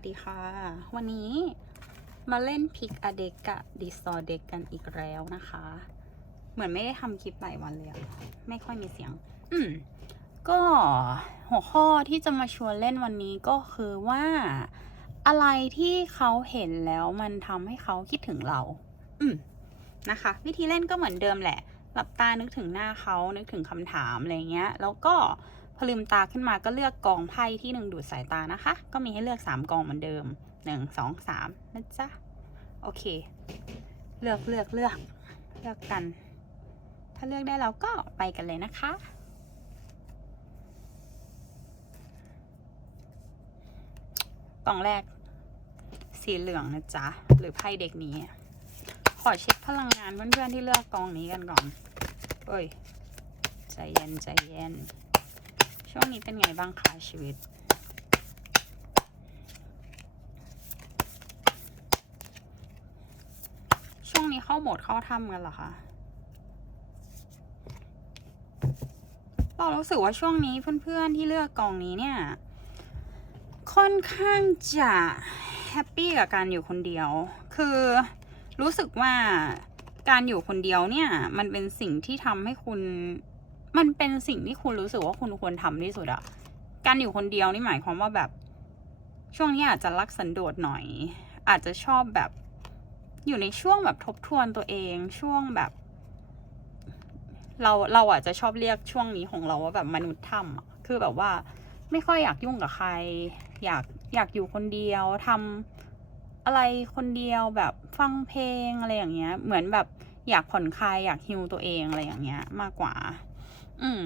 วัสดีค่ะ วันนี้มาเล่นพิกอเด็กกับดิซอเด็กกันอีกแล้วนะคะ เหมือนไม่ได้ทำคลิปหลายวันเลยไม่ค่อยมีเสียง อืมก็หัวข้อที่จะมาชวนเล่นวันนี้ก็คือว่า อะไรที่เขาเห็นแล้วมันทำให้เขาคิดถึงเรา อืมนะคะ วิธีเล่นก็เหมือนเดิมแหละ หลับตานึกถึงหน้าเขานึกถึงคำถามอะไรเงี้ย แล้วก็ พอลืมตาขึ้นมาก็เลือกกองไพ่ที่หนึ่งดูดสายตานะคะ ก็มีให้เลือกสามกองเหมือนเดิมหนึ่งสองสามนะจ๊ะ โอเค เลือกเลือกเลือกเลือกกัน ถ้าเลือกได้เราก็ไปกันเลยนะคะ กล่องแรก สีเหลืองนะจ๊ะ หรือไพ่เด็กนี้ ขอเช็คพลังงานเพื่อนๆที่เลือกกองนี้กันก่อน เอ้ย ใจเย็นใจเย็น ช่วงนี้เป็นไงบ้างคะชีวิต ช่วงนี้เข้าโหมดเข้าถ้ำกันเหรอคะเรารู้สึกว่าช่วงนี้เพื่อนๆที่เลือกกองนี้เนี่ย ค่อนข้างจะแฮปปี้กับการอยู่คนเดียว คือรู้สึกว่าการอยู่คนเดียวเนี่ย มันเป็นสิ่งที่ทำให้คุณ มันเป็นสิ่งที่คุณรู้สึกว่าคุณควรทำที่สุดอะการอยู่คนเดียวนี่หมายความว่าแบบ ช่วงนี้อาจจะรักสันโดษหน่อย อาจจะชอบแบบ อยู่ในช่วงแบบทบทวนตัวเอง ช่วงแบบ เราเราอาจจะชอบเรียกช่วงนี้ของเราว่าแบบมนุษย์ถ้ำคือแบบว่าไม่ค่อยอยากยุ่งกับใคร อยากอยากอยู่คนเดียวทำอะไรคนเดียวแบบฟังเพลงอะไรอย่างเงี้ย เหมือนแบบอยากผ่อนคลายอยากฮิวตัวเองอะไรอย่างเงี้ย มากกว่า อืม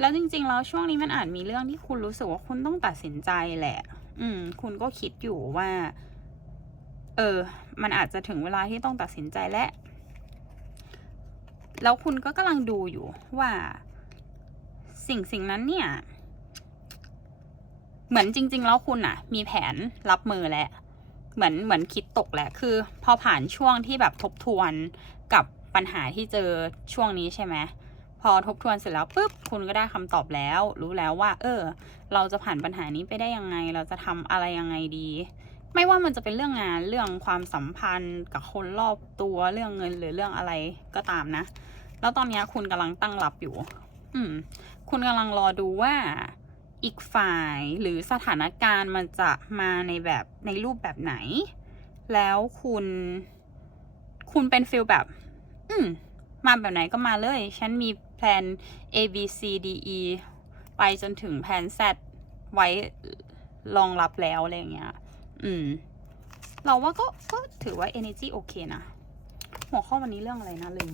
แล้วจริงๆแล้วช่วงนี้มันอาจมีเรื่องที่คุณรู้สึกว่าคุณต้องตัดสินใจแหละ อืม คุณก็คิดอยู่ว่า เออ มันอาจจะถึงเวลาที่ต้องตัดสินใจและ แล้วคุณก็กำลังดูอยู่ว่า สิ่งสิ่งนั้นเนี่ย เหมือนจริง ๆ แล้วคุณอะมีแผนรับมือแล้วเหมือนเหมือนคิดตกแหละ คือ พอผ่านช่วงที่แบบทบทวนกับปัญหาที่เจอช่วงนี้ใช่ไหม พอทบทวนเสร็จแล้วปุ๊บคุณก็ได้คำตอบแล้ว รู้แล้วว่า เออ เราจะผ่านปัญหานี้ไปได้ยังไง เราจะทำอะไรยังไงดี ไม่ว่ามันจะเป็นเรื่องงานเรื่องความสัมพันธ์กับคนรอบตัวเรื่องเงินหรือเรื่องอะไรก็ตามนะ แล้วตอนนี้คุณกำลังตั้งรับอยู่ อืม คุณกำลังรอดูว่าอีกฝ่ายหรือสถานการณ์มันจะมาในแบบในรูปแบบไหน แล้วคุณ คุณเป็นฟิลแบบ อืม มาแบบไหนก็มาเลย ฉันมี แผน A B C D E ไปจนถึงแผน Z ไว้รองรับแล้วอะไรอย่างเงี้ย อืม เราว่าก็ก็ถือว่า energy โอเคนะ หัวข้อวันนี้เรื่องอะไรนะลืม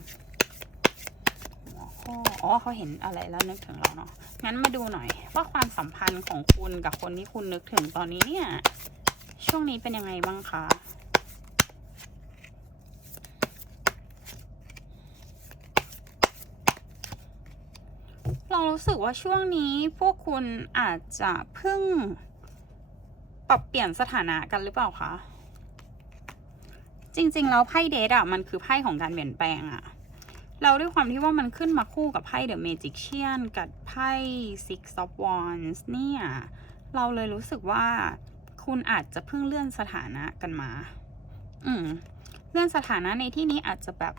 หัวข้อ อ๋อเขาเห็นอะไรแล้วนึกถึงเราเนาะ งั้นมาดูหน่อยว่าความสัมพันธ์ของคุณกับคนที่คุณนึกถึงตอนนี้เนี่ย ช่วงนี้เป็นยังไงบ้างคะ เรู้สึกว่าช่วงนี้พวกคุณอาจจะเพิ่งปรับเปลี่ยนสถานะกันหรือเปล่าคะ จริงๆ แล้วไพ่เดทอะมันคือไพ่ของการเปลี่ยนแปลงอะเราด้วยความที่ว่ามันขึ้นมาคู่กับไพ่เดอะเมจิ c เชียนกับไพ่ Six of Wands เนี่ย เราเลยรู้สึกว่าคุณอาจจะเพิ่งเลื่อนสถานะกันมา อืม เลื่อนสถานะในที่นี้อาจจะแบบ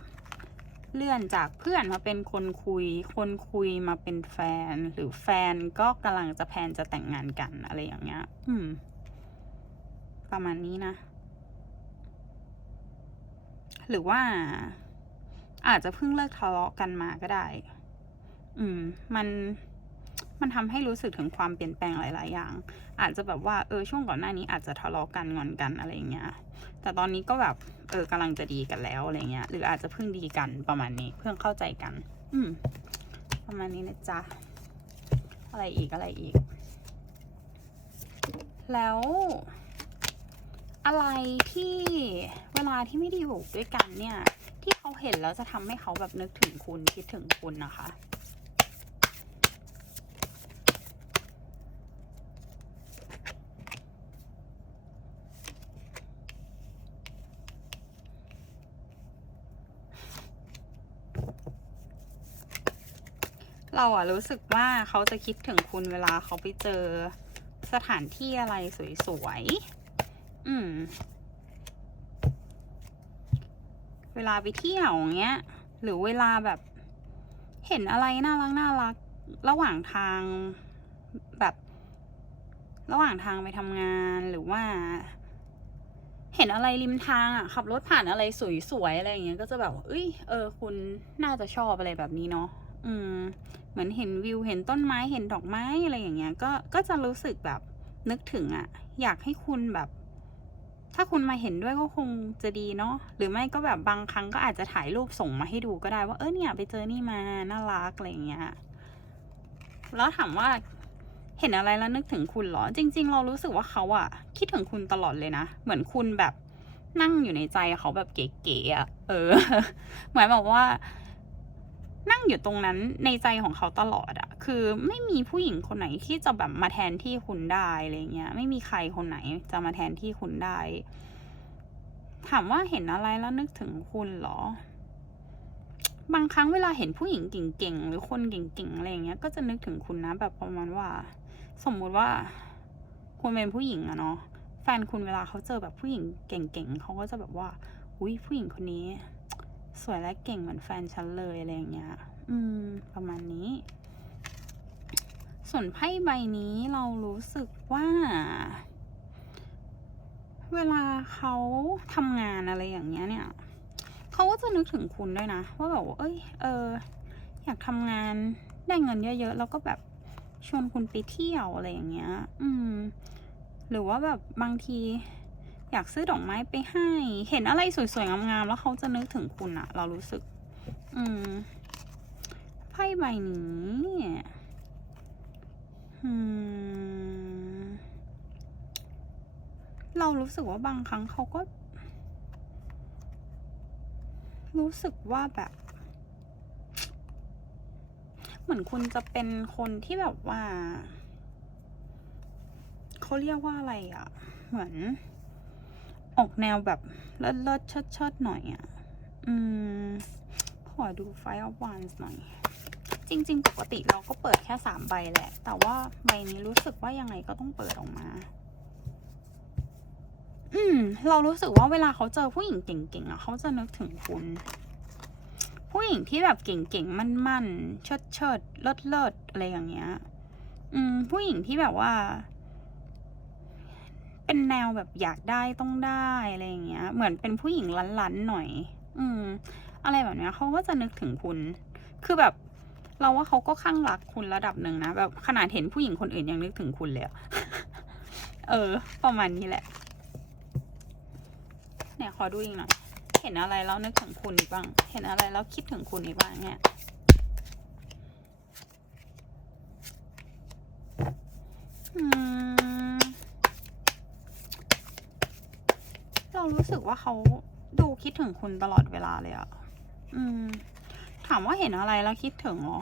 เลื่อนจากเพื่อนมาเป็นคนคุย คนคุยมาเป็นแฟน หรือแฟนก็กำลังจะแพนจะแต่งงานกันอะไรอย่างเงี้ย อืม ประมาณนี้นะ หรือว่า อาจจะเพิ่งเลิกทะเลาะกันมาก็ได้ อืม มัน มันทำให้รู้สึกถึงความเปลี่ยนแปลงหลาย ๆ อย่าง อาจจะแบบว่าเออช่วงก่อนหน้านี้อาจจะทะเลาะกันงอนกันอะไรอย่างเงี้ย แต่ตอนนี้ก็แบบเออกำลังจะดีกันแล้วอะไรเงี้ย หรืออาจจะเพิ่งดีกันประมาณนี้เพิ่งเข้าใจกัน อืม ประมาณนี้นะจ๊ะ อะไรอีกอะไรอีก แล้วอะไรที่เวลาที่ไม่ได้อยู่ด้วยกันเนี่ย ที่เขาเห็นแล้วจะทำให้เขาแบบนึกถึงคุณคิดถึงคุณนะคะ เราอะรู้สึกว่าเขาจะคิดถึงคุณเวลาเขาไปเจอสถานที่อะไรสวยอืม เวลาไปเที่ยวอย่างเงี้ย หรือเวลาแบบ เห็นอะไรน่ารักน่ารัก ระหว่างทางแบบ ระหว่างทางไปทำงานหรือว่า เห็นอะไรริมทางอะขับรถผ่านอะไรสวยๆอะไรอย่างเงี้ยก็จะแบบเอ้ยเออ คุณน่าจะชอบอะไรแบบนี้เนาะ อืม เหมือนเห็นวิวเห็นต้นไม้เห็นดอกไม้อะไรอย่างเงี้ย ก็ก็จะรู้สึกแบบนึกถึงอะอยากให้คุณแบบ ถ้าคุณมาเห็นด้วยก็คงจะดีเนาะหรือไม่ก็แบบบางครั้งก็อาจจะถ่ายรูปส่งมาให้ดูก็ได้ว่าเออเนี่ย ไปเจอนี่มาน่ารักอะไรอย่างเงี้ยแล้วถามว่าเห็นอะไรแล้วนึกถึงคุณเหรอ จริง ๆ เรารู้สึกว่าเขาอะคิดถึงคุณตลอดเลยนะ เหมือนคุณแบบนั่งอยู่ในใจเขาแบบเก๋ๆอะเออเหมือนแบบว่า นั่งอยู่ตรงนั้นในใจของเขาตลอดอะคือไม่มีผู้หญิงคนไหนที่จะแบบมาแทนที่คุณได้อะไรเงี้ย ไม่มีใครคนไหนจะมาแทนที่คุณได้ ถามว่าเห็นอะไรแล้วนึกถึงคุณเหรอ บางครั้งเวลาเห็นผู้หญิงเก่งๆหรือคนเก่งๆอะไรเงี้ย ก็จะนึกถึงคุณนะ แบบประมาณว่า สมมุติว่า คุณเป็นผู้หญิงอะเนาะ แฟนคุณเวลาเขาเจอแบบผู้หญิงเก่งๆเขาก็จะแบบว่า อุ้ยผู้หญิงคนนี้ สวยและเก่งเหมือนแฟนฉันเลยอะไรอย่างเงี้ย อืม ประมาณนี้ ส่วนไพ่ใบนี้เรารู้สึกว่า เวลาเขาทำงานอะไรอย่างเงี้ยเนี่ยเขาก็จะนึกถึงคุณด้วยนะ ว่าแบบเอ้ย เออ อยากทำงานได้เงินเยอะๆ แล้วก็แบบชวนคุณไปเที่ยวอะไรอย่างเงี้ย อืม หรือว่าแบบบางที อยากซื้อดอกไม้ไปให้ เห็นอะไรสวยๆงามๆแล้วเขาจะนึกถึงคุณอะเรารู้สึก อืมไพ่ใบนี้อืมเรารู้สึกว่าบางครั้งเขาก็ รู้สึกว่าแบบ เหมือนคุณจะเป็นคนที่แบบว่าเขาเรียกว่าอะไรอะ่ะเหมือน ออกแนวแบบเลิศเลิศเชิดเชิดๆหน่อยอะ่ะ อืม ขอดูไฟออฟวานส์หน่อย จริง ๆ ปกติเราก็เปิดแค่สามใบแหละ แต่ว่าใบนี้รู้สึกว่ายังไงก็ต้องเปิดออกมา อืม เรารู้สึกว่าเวลาเขาเจอผู้หญิงเก่งๆอะเขาจะนึกถึงคุณ ผู้หญิงที่แบบเก่งๆ มั่นๆ เชิดเชิดๆเลิศเลิศๆอะไรอย่างเงี้ย อืม ผู้หญิงที่แบบว่า เป็นแนวแบบอยากได้ต้องได้อะไรอย่างเงี้ย เหมือนเป็นผู้หญิงลันๆหน่อย อืม อะไรแบบเนี้ยเขาก็จะนึกถึงคุณ คือแบบ เราว่าเขาก็ข้างรักคุณระดับหนึ่งนะแบบขนาดเห็นผู้หญิงคนอื่นยังนึกถึงคุณเลยเออ ประมาณนี้แหละ เนี่ยขอดูอีกหน่อยเห็นอะไรแล้วนึกถึงคุณอีกบ้าง เห็นอะไรแล้วคิดถึงคุณอีกบ้างเนี่ยอืม เรารู้ สึกว่าเขาดูคิดถึงคุณตลอดเวลาเลยอะอืม ถามว่าเห็นอะไรแล้วคิดถึงเหรอ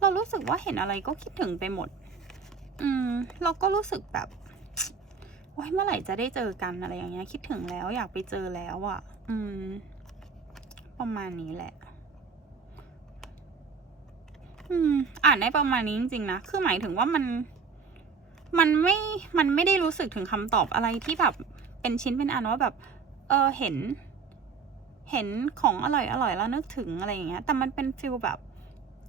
เรารู้สึกว่าเห็นอะไรก็คิดถึงไปหมด อืม เราก็รู้สึกแบบโอ้ยเมื่อไหร่จะได้เจอกันอะไรอย่างเงี้ย คิดถึงแล้วอยากไปเจอแล้วอะ่ะ อืม ประมาณนี้แหละ อืม อ่านได้ประมาณนี้จริงๆนะ คือหมายถึงว่ามัน มันไม่ มันไม่ได้รู้สึกถึงคำตอบอะไรที่แบบเป็นชิ้นเป็นอันว่าแบบ เออเห็น เห็นของอร่อยอร่อยแล้วนึกถึงอะไรอย่างเงี้ย แต่มันเป็นฟิลแบบ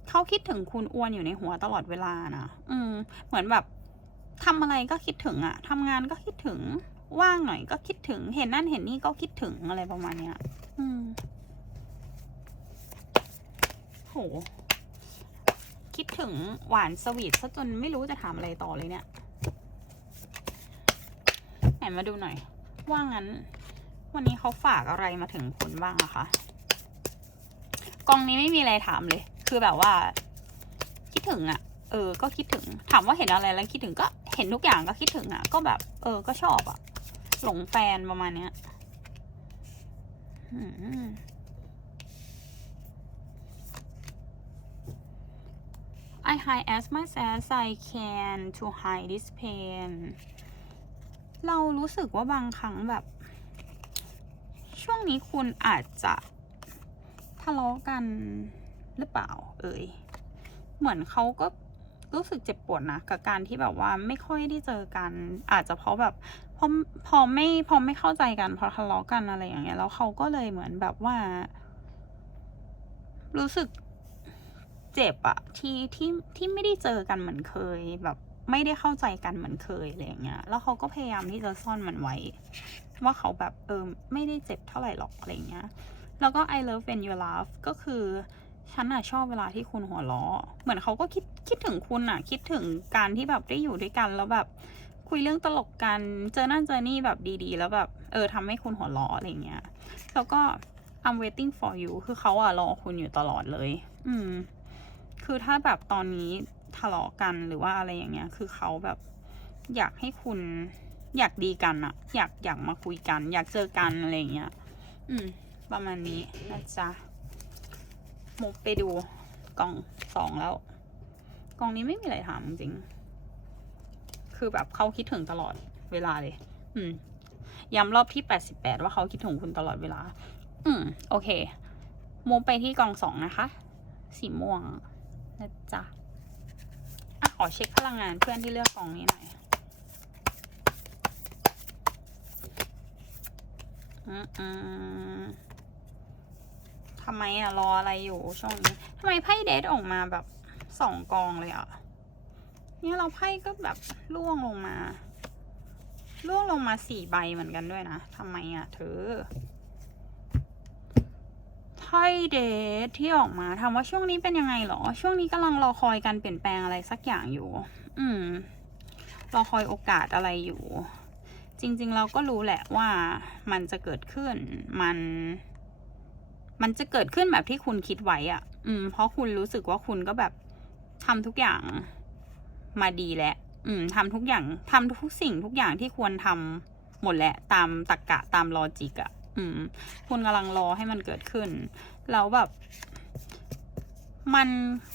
เขาคิดถึงคุณอ้วนอยู่ในหัวตลอดเวลานะอืม เหมือนแบบทำอะไรก็คิดถึงอะทำงานก็คิดถึง ว่างหน่อยก็คิดถึง เห็นนั่นเห็นนี่ก็คิดถึงอะไรประมาณเนี้ย อืมโห คิดถึงหวานสวีทซะจนไม่รู้จะถามอะไรต่อเลยเนี่ย ไหนมาดูหน่อย ว่างั้น วันนี้เขาฝากอะไรมาถึงคุณบ้างอะคะกองนี้ไม่มีอะไรถามเลย คือแบบว่า คิดถึงอะเออ ก็คิดถึง ถามว่าเห็นอะไรแล้วคิดถึงก็เห็นทุกอย่างก็คิดถึงอะก็แบบ เออ ก็ชอบอะหลงแฟนประมาณเนี้ยอ I hide as much as I can to hide this pain เรารู้สึกว่าบางครั้งแบบ ช่วงนี้คุณอาจจะทะเลาะกันหรือเปล่า เอ่ย เหมือนเขาก็รู้สึกเจ็บปวดนะกับการที่แบบว่าไม่ค่อยได้เจอกัน อาจจะเพราะแบบพอพอไม่พอไม่เข้าใจกันพอทะเลาะกันอะไรอย่างเงี้ยแล้วเขาก็เลยเหมือนแบบว่า รู้สึกเจ็บอะที่ที่ที่ไม่ได้เจอกันเหมือนเคย แบบ ไม่ได้เข้าใจกันเหมือนเคยอะไรอย่างเงี้ยแล้วเขาก็พยายามที่จะซ่อนมันไว้ ว่าเขาแบบเออไม่ได้เจ็บเท่าไหร่หรอกอะไรเงี้ย แล้วก็ I love when you laugh ก็คือฉันอะชอบเวลาที่คุณหัวเราะเหมือนเขาก็คิดคิดถึงคุณอะคิดถึงการที่แบบได้อยู่ด้วยกันแล้วแบบคุยเรื่องตลกกันเจอนั่นเจอนี่แบบดีๆ แล้วแบบเออทำให้คุณหัวเราะอะไรเงี้ย แล้วก็ I'm waiting for you คือเขาอะรอคุณอยู่ตลอดเลย อืม คือถ้าแบบตอนนี้ทะเลาะกันหรือว่าอะไรอย่างเงี้ย คือเขาแบบอยากให้คุณ อยากดีกันอะอยากอยากมาคุยกัน อยากเจอกันอะไรเงี้ย อืม ประมาณนี้นะจ๊ะมุกไปดูกล่องสองแล้ว กล่องนี้ไม่มีอะไรถามจริง คือแบบเขาคิดถึงตลอดเวลาเลย อืม ย้ำรอบที่แปดสิบแปดว่าเขาคิดถึงคุณตลอดเวลา อืม โอเคมุกไปที่กล่องสองนะคะ สีม่วงนะจ๊ะอะขอเช็คพลังงานเพื่อนที่เลือกกล่องนี้หน่อย อืมอืม ทำไมอะรออะไรอยู่ช่วงนี้ทำไมไพ่เดทออกมาแบบสองกองเลยอะเนี่ยเราไพ่ก็แบบล่วงลงมาล่วงลงมาสี่ใบเหมือนกันด้วยนะทำไมอะเธอไพ่เดทที่ออกมาถามว่าช่วงนี้เป็นยังไงหรอ ช่วงนี้กำลังรอคอยการเปลี่ยนแปลงอะไรสักอย่างอยู่ อืมรอคอยโอกาสอะไรอยู่ จริง ๆ เราก็รู้แหละว่ามันจะเกิดขึ้นมัน มันจะเกิดขึ้นแบบที่คุณคิดไว้อะอืม เพราะคุณรู้สึกว่าคุณก็แบบทำทุกอย่างมาดีแล้วอืมทำทุกอย่างทำทุกสิ่งทุกอย่างที่ควรทำหมดแหละตามตรกกะตามลอจิกอะอืม คุณกำลังรอให้มันเกิดขึ้นแล้วแบบ มัน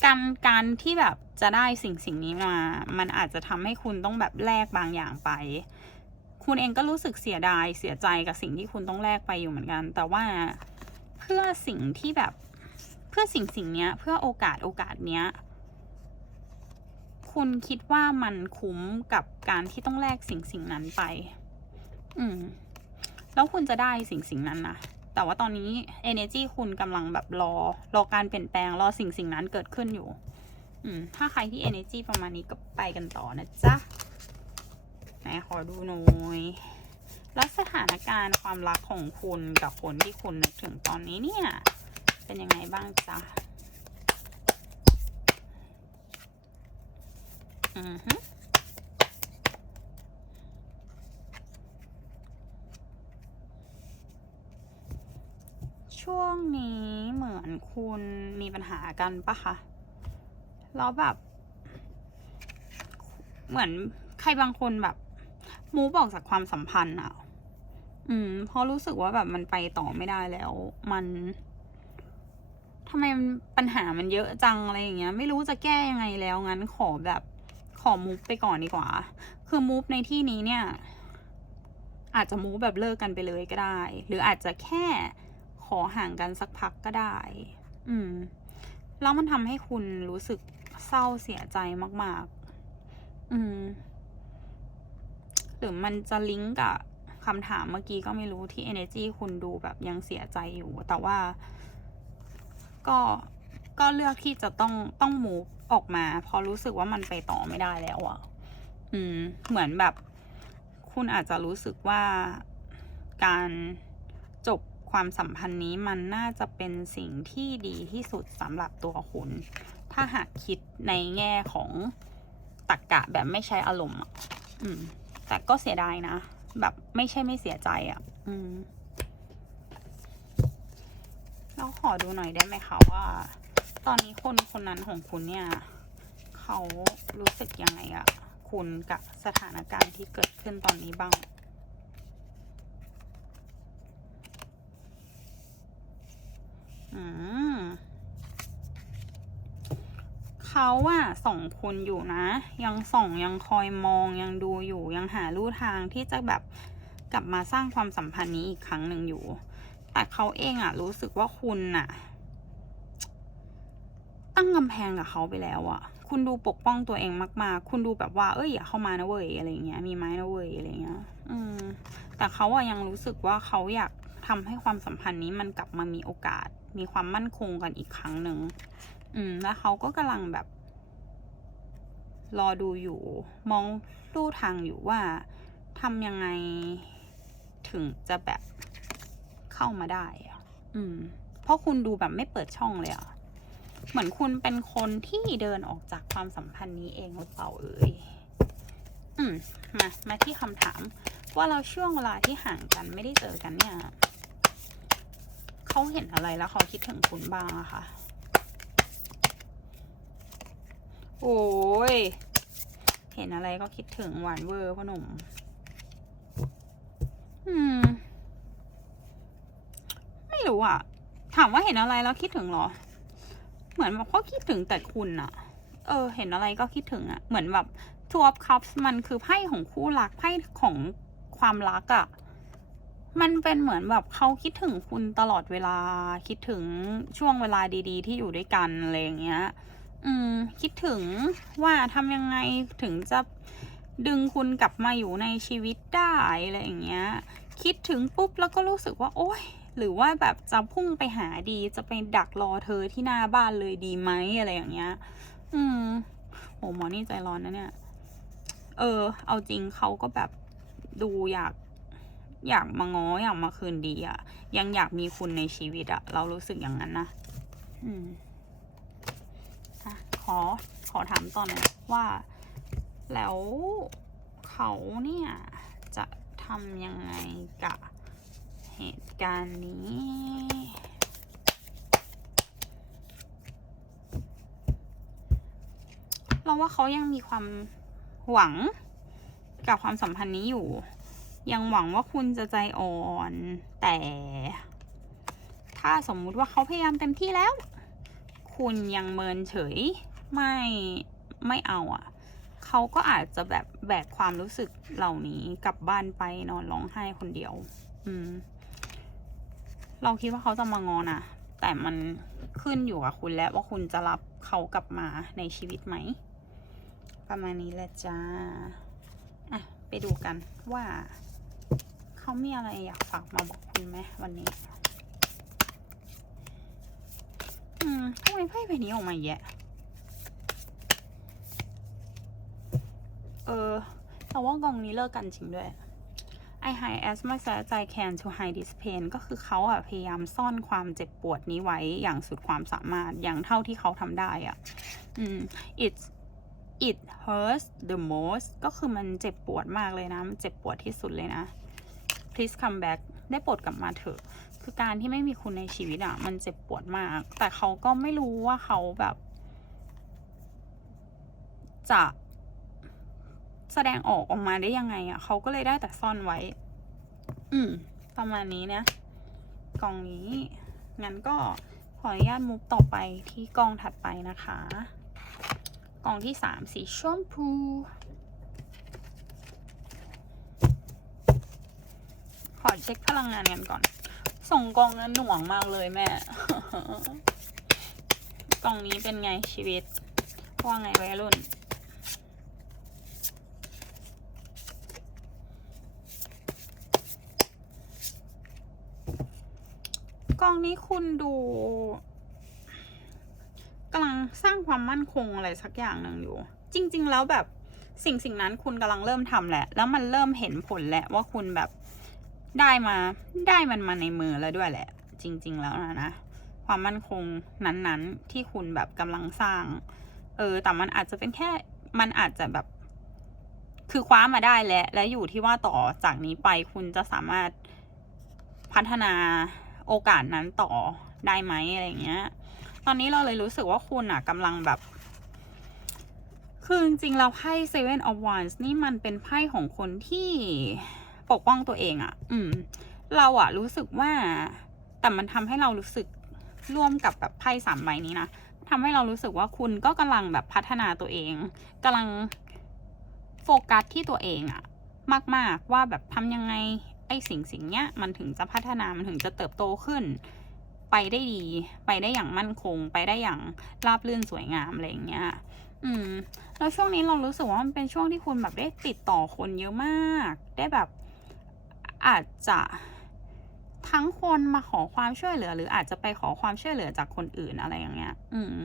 การการที่แบบจะได้สิ่งสิ่งนี้มา มันอาจจะทำให้คุณต้องแบบแลกบางอย่างไป คุณเองก็รู้สึกเสียดายเสียใจกับสิ่งที่คุณต้องแลกไปอยู่เหมือนกัน แต่ว่าเพื่อสิ่งที่แบบเพื่อสิ่งสิ่งเนี้ยเพื่อโอกาสโอกาสเนี้ย คุณคิดว่ามันคุ้มกับการที่ต้องแลกสิ่งสิ่งนั้นไป อืม แล้วคุณจะได้สิ่งสิ่งนั้นนะแต่ว่าตอนนี้ energy คุณกำลังแบบรอ รอการเปลี่ยนแปลงรอสิ่งสิ่งนั้นเกิดขึ้นอยู่ อืม ถ้าใครที่ energy ประมาณนี้ก็ไปกันต่อนะจ๊ะ ไหนขอดูหน่อยแล้วสถานการณ์ความรักของคุณกับคนที่คุณนึกถึงตอนนี้เนี่ย เป็นยังไงบ้างจ๊ะอือฮึช่วงนี้เหมือนคุณมีปัญหากันปะคะ แล้วแบบ เหมือนใครบางคนแบบ มูฟออกจากความสัมพันธ์อะ อืมเพราะรู้สึกว่าแบบมันไปต่อไม่ได้แล้ว มันทำไมปัญหามันเยอะจังอะไรอย่างเงี้ย ไม่รู้จะแก้ยังไงแล้วงั้นขอแบบขอมูฟไปก่อนดีกว่า คือมูฟในที่นี้เนี่ย อาจจะมูฟแบบเลิกกันไปเลยก็ได้ หรืออาจจะแค่ขอห่างกันสักพักก็ได้ อืม แล้วมันทำให้คุณรู้สึกเศร้าเสียใจมาก ๆ อืม หรือมันจะลิงก์กับคำถามเมื่อกี้ก็ไม่รู้ที่ energy คุณดูแบบยังเสียใจอยู่ แต่ว่า ก็ก็เลือกที่จะต้องต้อง move ออกมาพราะรู้สึกว่ามันไปต่อไม่ได้แล้วอะ่ะ อืม เหมือนแบบ คุณอาจจะรู้สึกว่าการจบความสัมพันธ์นี้มันน่าจะเป็นสิ่งที่ดีที่สุดสำหรับตัวคุณ ถ้าหากคิดในแง่ของตรกกะแบบไม่ใช้อารมณ์อะอืม แต่ก็เสียดายนะ แบบไม่ใช่ไม่เสียใจอะ่ะ อืมแล้วขอดูหน่อยได้ไหมคะว่า ตอนนี้คนคนนั้นของคุณเนี่ย เขารู้สึกยังไงอะคุณกับสถานการณ์ที่เกิดขึ้นตอนนี้บ้าง อืม เขาอะส่องคุณอยู่นะ ยังส่องยังคอยมองยังดูอยู่ยังหาลู่ทางที่จะแบบกลับมาสร้างความสัมพันธ์นี้อีกครั้งหนึ่งอยู่ แต่เขาเองอะรู้สึกว่าคุณอะตั้งกำแพงกับเขาไปแล้วอะคุณดูปกป้องตัวเองมาก ๆ คุณดูแบบว่าเอ้ยอย่าเข้ามานะเว้ยอะไรเงี้ย มีไม้นะเว้ยอะไรเงี้ย อืม แต่เขาอะยังรู้สึกว่าเขาอยากทำให้ความสัมพันธ์นี้มันกลับมามีโอกาส มีความมั่นคงกันอีกครั้งหนึ่ง อืม แล้วเขาก็กำลังแบบ รอดูอยู่ มองลู่ทางอยู่ว่าทำยังไงถึงจะแบบเข้ามาได้อะอืม เพราะคุณดูแบบไม่เปิดช่องเลยอะเหมือนคุณเป็นคนที่เดินออกจากความสัมพันธ์นี้เองหรือเปล่าเอ่ย อืม มา มาที่คำถาม ว่าเราช่วงเวลาที่ห่างกันไม่ได้เจอกันเนี่ย เขาเห็นอะไรแล้วเขาคิดถึงคุณบ้างอะคะ โอ้ย เห็นอะไรก็คิดถึงหวานเวอร์พ่อหนุ่ม อืม ไม่รู้อะถามว่าเห็นอะไรแล้วคิดถึงเหรอ เหมือนแบบเขาคิดถึงแต่คุณอะเออ เห็นอะไรก็คิดถึงอะเหมือนแบบทัวร์คัพมันคือไพ่ของคู่รักไพ่ของความรักอะมันเป็นเหมือนแบบเขาคิดถึงคุณตลอดเวลาคิดถึงช่วงเวลาดี ๆ ที่อยู่ด้วยกันอะไรอย่างเงี้ย อืม คิดถึงว่าทำยังไงถึงจะดึงคุณกลับมาอยู่ในชีวิตได้อะไรอย่างเงี้ย คิดถึงปุ๊บแล้วก็รู้สึกว่า โอ๊ย หรือว่าแบบจะพุ่งไปหาดีจะไปดักรอเธอที่หน้าบ้านเลยดีไหมอะไรอย่างเงี้ย อืมโหหมอนี่ใจร้อนนะเนี่ย เออ เอาจริงเขาก็แบบดูอยากอยากมาง้ออยากมาคืนดีอะยังอยากมีคุณในชีวิตอะเรารู้สึกอย่างนั้นนะ อืม อขอขอถามตอนนะว่า แล้วเขาเนี่ย จะทำยังไงกับเหตุการณ์นี้เราว่าเขายังมีความหวังกับความสัมพันธ์นี้อยู่ ยังหวังว่าคุณจะใจอ่อน แต่ ถ้าสมมุติว่าเขาพยายามเต็มที่แล้ว คุณยังเมินเฉย ไม่ไม่เอาอะ่ะเขาก็อาจจะแบบแบกความรู้สึกเหล่านี้กลับบ้านไปนอนร้องไห้คนเดียว อืม เราคิดว่าเขาจะมางอนะแต่มันขึ้นอยู่กับคุณแล้วว่าคุณจะรับเขากลับมาในชีวิตไหม ประมาณนี้แหละจ้า อะ ไปดูกันว่า เขามีอะไรอยากฝากมาบอกคุณไหมวันนี้ อืมทำไมไพ่ใบนี้ออกมาแยะ เออแต่ว่ากองนี้เลิกกันจริงด้วย I hide as much as I can to hide this pain ก็คือเขาอะพยายามซ่อนความเจ็บปวดนี้ไว้อย่างสุดความสามารถอย่างเท่าที่เขาทำได้อะอืม it's it hurts the most ก็คือมันเจ็บปวดมากเลยนะ มันเจ็บปวดที่สุดเลยนะ please come back ได้โปรดกลับมาเถอะ คือการที่ไม่มีคุณในชีวิตอะมันเจ็บปวดมาก แต่เขาก็ไม่รู้ว่าเขาแบบ จะ แสดงออกออกมาได้ยังไงอะเขาก็เลยได้แต่ซ่อนไว้ อืม ประมาณนี้นะกล่องนี้งั้นก็ขออนุญาตมุกต่อไปที่กล่องถัดไปนะคะกล่องที่สามสีชมพูขอเช็คพลังงานกันก่อน ส่งกล่องนั้นหน่วงมากเลยแม่ กล่องนี้เป็นไงชีวิตว่าไงวัยรุ่น กองนี้คุณดูกำลังสร้างความมั่นคงอะไรสักอย่างหนึ่งอยู่ จริง ๆ แล้วแบบสิ่งสิ่งนั้นคุณกำลังเริ่มทำแหละ แล้วมันเริ่มเห็นผลแหละว่าคุณแบบได้มาได้มันมาในมือแล้วด้วยแหละ จริง ๆ แล้วนะนะความมั่นคงนั้นๆ ที่คุณแบบกำลังสร้าง เออ แต่มันอาจจะเป็นแค่มันอาจจะแบบ คือคว้ามาได้แล้วและอยู่ที่ว่าต่อจากนี้ไปคุณจะสามารถพัฒนา โอกาสนั้นต่อได้ไหมอะไรเงี้ย ตอนนี้เราเลยรู้สึกว่าคุณอะกำลังแบบ คือจริงๆแล้วไพ่ Seven of Wands นี่มันเป็นไพ่ของคนที่ปกป้องตัวเองอะ่ะอืม เราอะรู้สึกว่า แต่มันทำให้เรารู้สึกร่วมกับแบบไพ่สามใบนี้นะทำให้เรารู้สึกว่าคุณก็กำลังแบบพัฒนาตัวเองกำลังโฟกัสที่ตัวเองอะมาก ๆ ว่าแบบทำยังไง ไอ้สิ่งสิ่งเนี้ยมันถึงจะพัฒนามันถึงจะเติบโตขึ้น ไปได้ดี ไปได้อย่างมั่นคง ไปได้อย่างราบรื่นสวยงามอะไรอย่างเงี้ยอือืมแล้วช่วงนี้เรารู้สึกว่ามันเป็นช่วงที่คุณแบบได้ติดต่อคนเยอะมาก ได้แบบอาจจะทั้งคนมาขอความช่วยเหลือ หรืออาจจะไปขอความช่วยเหลือจากคนอื่นอะไรอย่างเงี้ย อืม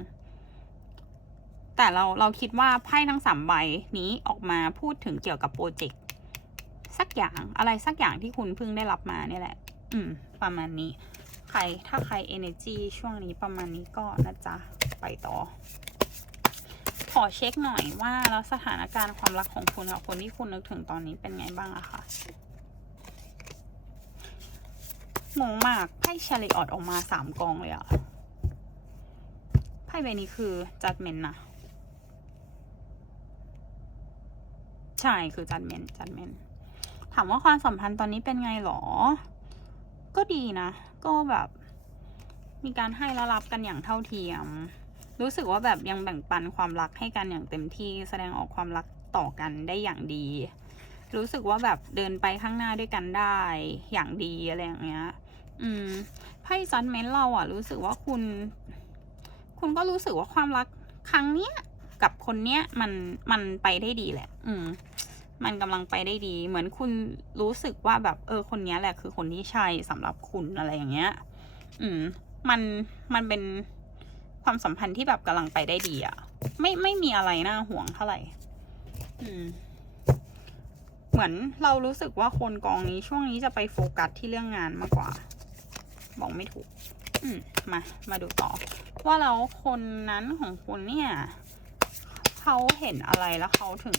แต่เราเราคิดว่าไพ่ทั้งสามใบนี้ออกมาพูดถึงเกี่ยวกับโปรเจกต์ สักอย่างอะไรสักอย่างที่คุณเพิ่งได้รับมาเนี่ยแหละ อืม ประมาณนี้ ใครถ้าใคร energy ช่วงนี้ประมาณนี้ก็นะจ๊ะ ไปต่อ ขอเช็คหน่อยว่าแล้วสถานการณ์ความรักของคุณกับคนที่คุณนึกถึงตอนนี้เป็นไงบ้างอะคะงงมากไพ่ชาริออดออกมาสามกองเลยอะไพ่ใบนี้คือจัดเมนนะใช่คือจัดเมนจัดเมน ถามว่าความสัมพันธ์ตอนนี้เป็นไงหรอ ก็ดีนะ ก็แบบ มีการให้และรับกันอย่างเท่าเทียม รู้สึกว่าแบบยังแบ่งปันความรักให้กันอย่างเต็มที่แสดงออกความรักต่อกันได้อย่างดี รู้สึกว่าแบบเดินไปข้างหน้าด้วยกันได้อย่างดีอะไรอย่างเงี้ย อืมไพ่ซันเมนเราอะรู้สึกว่าคุณ คุณก็รู้สึกว่าความรักครั้งเนี้ยกับคนเนี้ยมันมันไปได้ดีแหละ อืม มันกำลังไปได้ดี เหมือนคุณรู้สึกว่าแบบเออคนนี้แหละคือคนที่ใช่สำหรับคุณอะไรอย่างเงี้ย อืม มันมันเป็นความสัมพันธ์ที่แบบกำลังไปได้ดีอะไม่ไม่มีอะไรน่าห่วงเท่าไหร่ อืม เหมือนเรารู้สึกว่าคนกองนี้ช่วงนี้จะไปโฟกัสที่เรื่องงานมากกว่า บอกไม่ถูก อืม มา มาดูต่อ ว่าแล้วคนนั้นของคุณเนี่ย เขาเห็นอะไรแล้วเขาถึง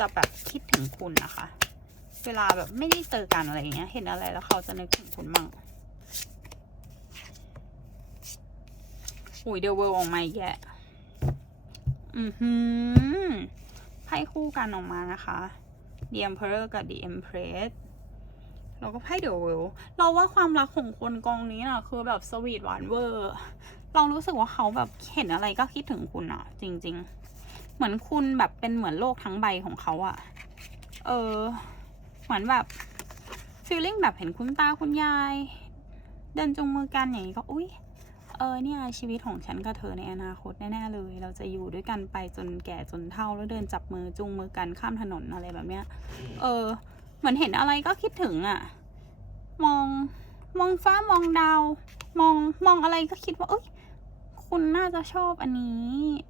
จะแบบคิดถึงคุณนะคะ เวลาแบบไม่ได้เจอกันอะไรอย่างเงี้ย เห็นอะไรแล้วเขาจะนึกถึงคุณบ้างอุ้ยเดวเวลออกมาอีกแยะอือหือไพ่คู่กันออกมานะคะ The Emperor กับ The Empress แล้วก็ไพ่เด e เวลเราว่าความรักของคนกองนี้น่ะคือแบบสวีทหวานเวอร์ เรารู้สึกว่าเขาแบบเห็นอะไรก็คิดถึงคุณอะจริง ๆ เหมือนคุณแบบเป็นเหมือนโลกทั้งใบของเขาอะเออ เหมือนแบบฟีลลิ่งแบบเห็นคุณตาคุณยาย เดินจูงมือกันอย่างนี้ก็อุ้ยเออเนี่ยชีวิตของฉันกับเธอในอนาคตแน่ๆเลย เราจะอยู่ด้วยกันไปจนแก่จนเฒ่าแล้วเดินจับมือจูงมือกันข้ามถนนอะไรแบบเนี้ย เออ เหมือนเห็นอะไรก็คิดถึงอะ่ะ มอง มองฟ้ามองดาว มองมองอะไรก็คิดว่า เอ้ย น่าจะชอบอันนี้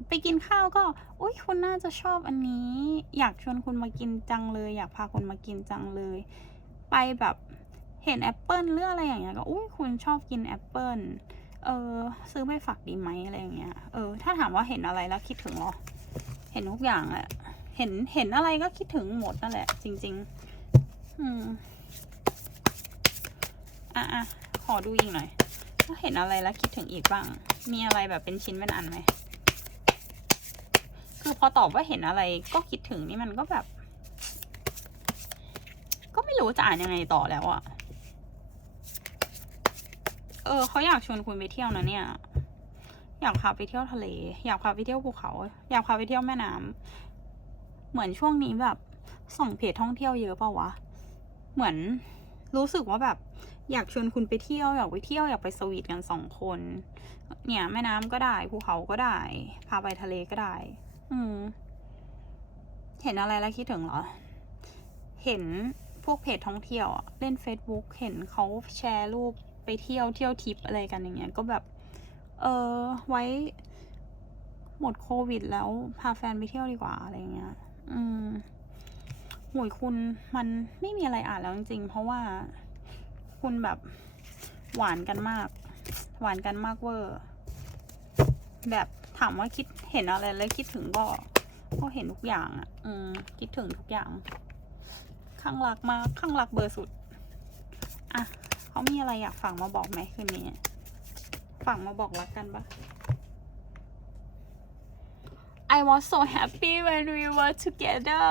ไปกินข้าวก็อุ้ยคุณน่าจะชอบอันนี้ อยากชวนคุณมากินจังเลย อยากพาคุณมากินจังเลย ไปแบบเห็นแอปเปิลหรืออะไรอย่างเงี้ยก็อุ้ยคุณชอบกินแอปเปิลเออซื้อไปฝากดีไหมอะไรอย่างเงี้ยเออถ้าถามว่าเห็นอะไรแล้วคิดถึงหรอ เห็นทุกอย่างอะเห็นเห็นอะไรก็คิดถึงหมดนั่นแหละ จริง ๆ อืมอะอะขอดูอีกหน่อยว่าเห็นอะไรแล้วคิดถึงอีกบ้าง มีอะไรแบบเป็นชิ้นเป็นอันไหม คือพอตอบว่าเห็นอะไรก็คิดถึงนี่มันก็แบบ ก็ไม่รู้จะอ่านยังไงต่อแล้วอะเออเขาอยากชวนคุณไปเที่ยวนะเนี่ย อยากพาไปเที่ยวทะเล อยากพาไปเที่ยวภูเขา อยากพาไปเที่ยวแม่น้ำเหมือนช่วงนี้แบบส่องเพจท่องเที่ยวเยอะเปล่าวะ เหมือน รู้สึกว่าแบบอยากชวนคุณไปเที่ยวอยากไปเที่ยวอยากไปสวีทกันสองคน เนี่ยแม่น้ำก็ได้ภูเขาก็ได้ พาไปทะเลก็ได้ อืม เห็นอะไรแล้วคิดถึงเหรอ เห็นพวกเพจท่องเที่ยวเล่น Facebook เห็นเขาแชร์รูปไปเที่ยวเที่ยวทริปอะไรกันอย่างเงี้ย ก็แบบ เออไว้หมดโควิดแล้วพาแฟนไปเที่ยวดีกว่าอะไรเงี้ย อืม โหยคุณมันไม่มีอะไรอ่านแล้วจริงๆ เพราะว่าคุณแบบหวานกันมาก หวานกันมากเวอร์ แบบถามว่าคิดเห็นอะไรแล้วคิดถึงก็ก็เห็นทุกอย่างอะ อืม คิดถึงทุกอย่าง ข้างรักมาก ข้างรักเบอร์สุด อะเขามีอะไรอยากฝากมาบอกไหมคืนนี้ฝากมาบอกรักกันปะ I was so happy when we were together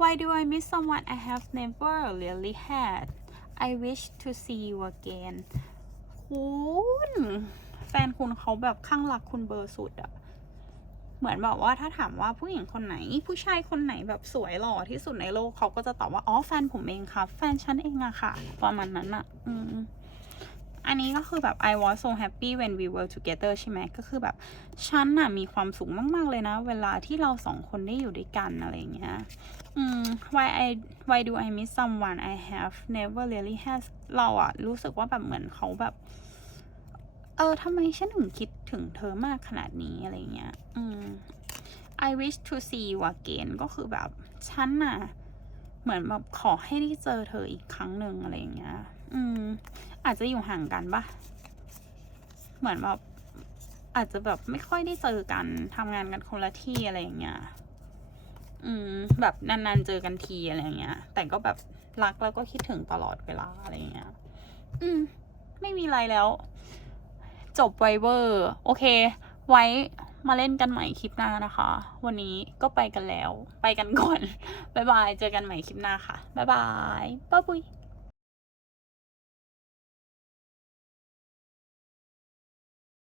Why do I miss someone I have never really had I wish to see you again คุณแฟนคุณเขาแบบข้างรักคุณเบอร์สุดอะเหมือนแบบว่าถ้าถามว่าผู้หญิงคนไหน ผู้ชายคนไหนแบบสวยหล่อที่สุดในโลกเขาก็จะตอบว่า อ๋อ แฟนผมเองครับ แฟนฉันเองอะค่ะ ประมาณนั้นอะอืม อันนี้ก็คือแบบ I was so happy when we were together ใช่ไหมก็คือแบบฉันน่ะมีความสุขมาก ๆ เลยนะ เวลาที่เราสองคนได้อยู่ด้วยกันอะไรเงี้ยอืม why I why do I miss someone I have never really has เราอะรู้สึกว่าแบบเหมือนเขาแบบ เออทำไมฉันถึงคิดถึงเธอมากขนาดนี้อะไรเงี้ย อืม I wish to see you again ก็คือแบบฉันน่ะเหมือนแบบขอให้ได้เจอเธออีกครั้งหนึ่งอะไรเงี้ย อืม อาจจะอยู่ห่างกันปะเหมือนแบบอาจจะแบบไม่ค่อยได้เจอกันทำงานกันคนละที่อะไรอย่างเงี้ย อืม แบบนานๆเจอกันทีอะไรอย่างเงี้ย แต่ก็แบบรักแล้วก็คิดถึงตลอดเวลาอะไรอย่างเงี้ย อืม ไม่มีอะไรแล้ว จบไวเวอร์ โอเค ไว้มาเล่นกันใหม่คลิปหน้านะคะ วันนี้ก็ไปกันแล้ว ไปกันก่อน บ๊ายบาย เจอกันใหม่คลิปหน้าค่ะ บ๊ายบาย บ๊ายบุย